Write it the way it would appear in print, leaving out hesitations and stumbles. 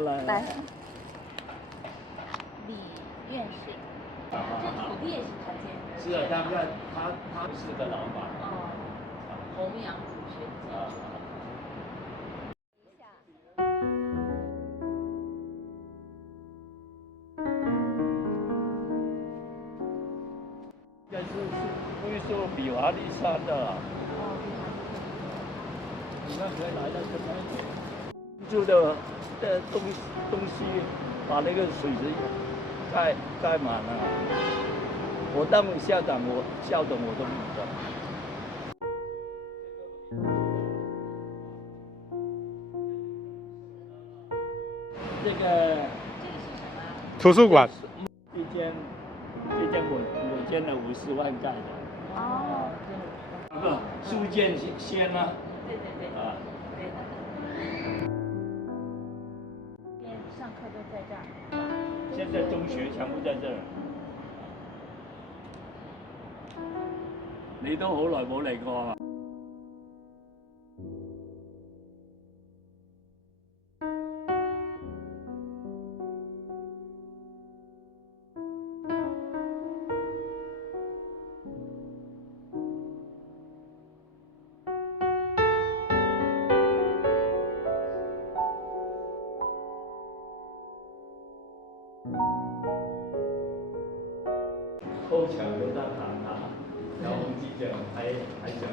来，李院士，这土地也是他建的。是啊，他是个老板。哦，弘扬儒学精神。应该是归属比华利山的啦。哦，你看可以来到这边，住的东西，把那个水池盖满了。我当校长，校董我都不知道。这个是什么？图书馆。这间我捐了50万盖的。哦，不，书建先啊。对对对。啊。对的。边上课都在这儿。现在中学全部在这儿。你都好耐冇嚟過啦。高牆有得行下，有空之象喺上。